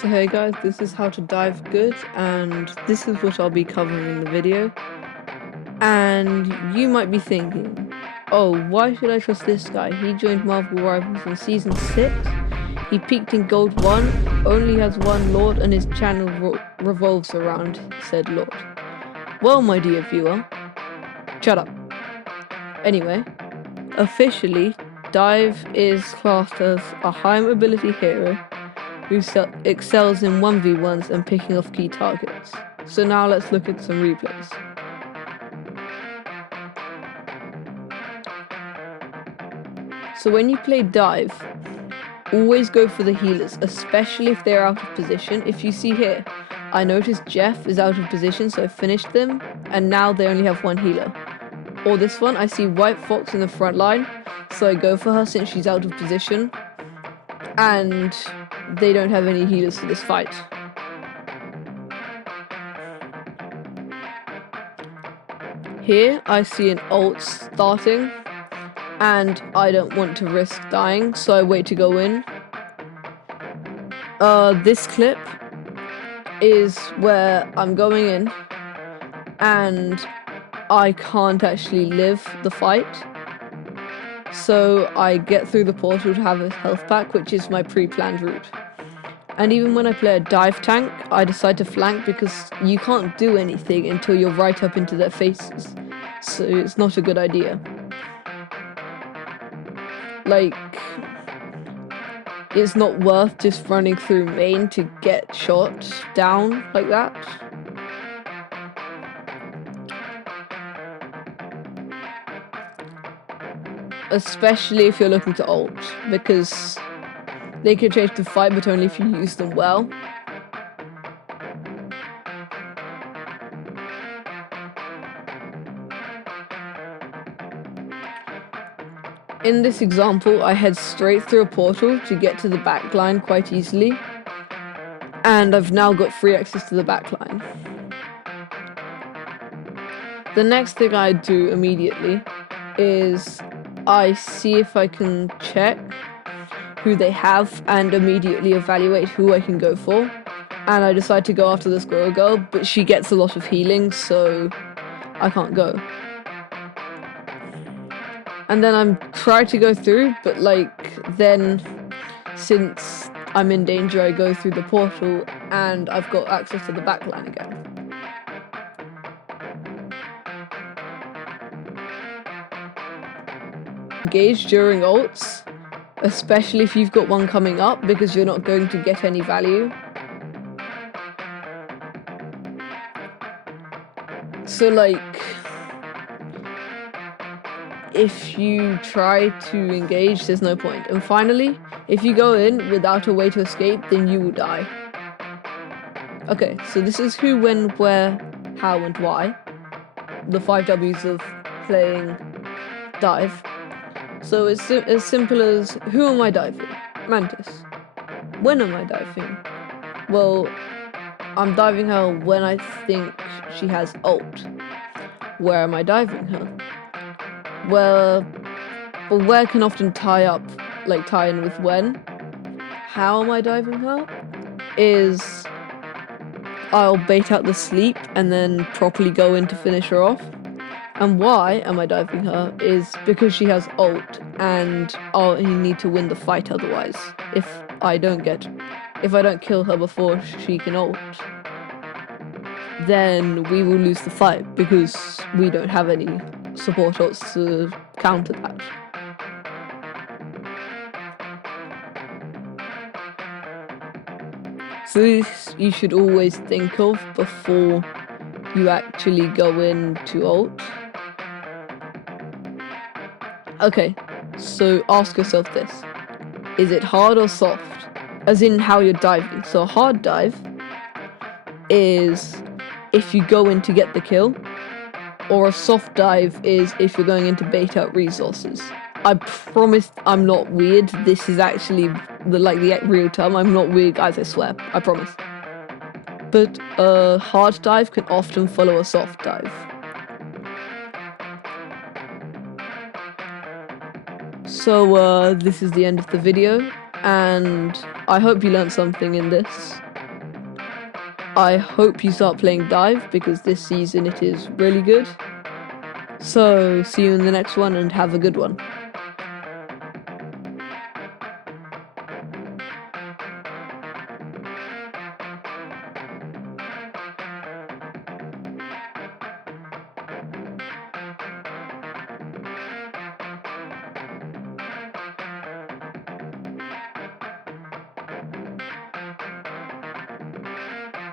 So hey guys, this is how to dive good, and this is what I'll be covering in the video. And you might be thinking, oh, why should I trust this guy? He joined Marvel Rivals in Season 6, he peaked in Gold 1, only has one Lord, and his channel revolves around said Lord. Well, my dear viewer, shut up. Anyway, officially, Dive is classed as a high mobility hero who excels in 1v1s and picking off key targets. So now let's look at some replays. So when you play Dive, always go for the healers, especially if they're out of position. If you see here, I noticed Jeff is out of position, so I finished them, and now they only have one healer. Or this one, I see White Fox in the front line, so I go for her since she's out of position, and they don't have any healers for this fight. Here I see an ult starting, and I don't want to risk dying, so I wait to go in. This clip is where I'm going in, and I can't actually live the fight. So I get through the portal to have a health pack, which is my pre-planned route. And even when I play a dive tank, I decide to flank because you can't do anything until you're right up into their faces. So it's not a good idea. Like, it's not worth just running through main to get shot down like that. Especially if you're looking to ult, because they can change the fight, but only if you use them well. In this example, I head straight through a portal to get to the backline quite easily, and I've now got free access to the backline. The next thing I do immediately is I see if I can check who they have and immediately evaluate who I can go for. And I decide to go after the Squirrel Girl, but she gets a lot of healing, so I can't go. And then I'm trying to go through, but then since I'm in danger, I go through the portal and I've got access to the backline again. Engage during ults, especially if you've got one coming up, because you're not going to get any value. So if you try to engage, there's no point. And finally, if you go in without a way to escape, then you will die. Okay, so this is who, when, where, how, and why. The 5 W's of playing Dive. So it's as simple as, who am I diving? Mantis. When am I diving? Well, I'm diving her when I think she has ult. Where am I diving her? Well, where can often tie in with when. How am I diving her? Is I'll bait out the sleep and then properly go in to finish her off. And why am I diving her is because she has ult, and I'll need to win the fight otherwise. If I don't kill her before she can ult, then we will lose the fight because we don't have any support ults to counter that. So this you should always think of before you actually go into ult. Okay, so ask yourself this. Is it hard or soft? As in how you're diving. So a hard dive is if you go in to get the kill, or a soft dive is if you're going in to bait out resources. I promise I'm not weird. This is actually the real term. I'm not weird, guys, I swear. I promise. But a hard dive can often follow a soft dive. So this is the end of the video, and I hope you learned something in this. I hope you start playing Dive, because this season it is really good. So see you in the next one, and have a good one.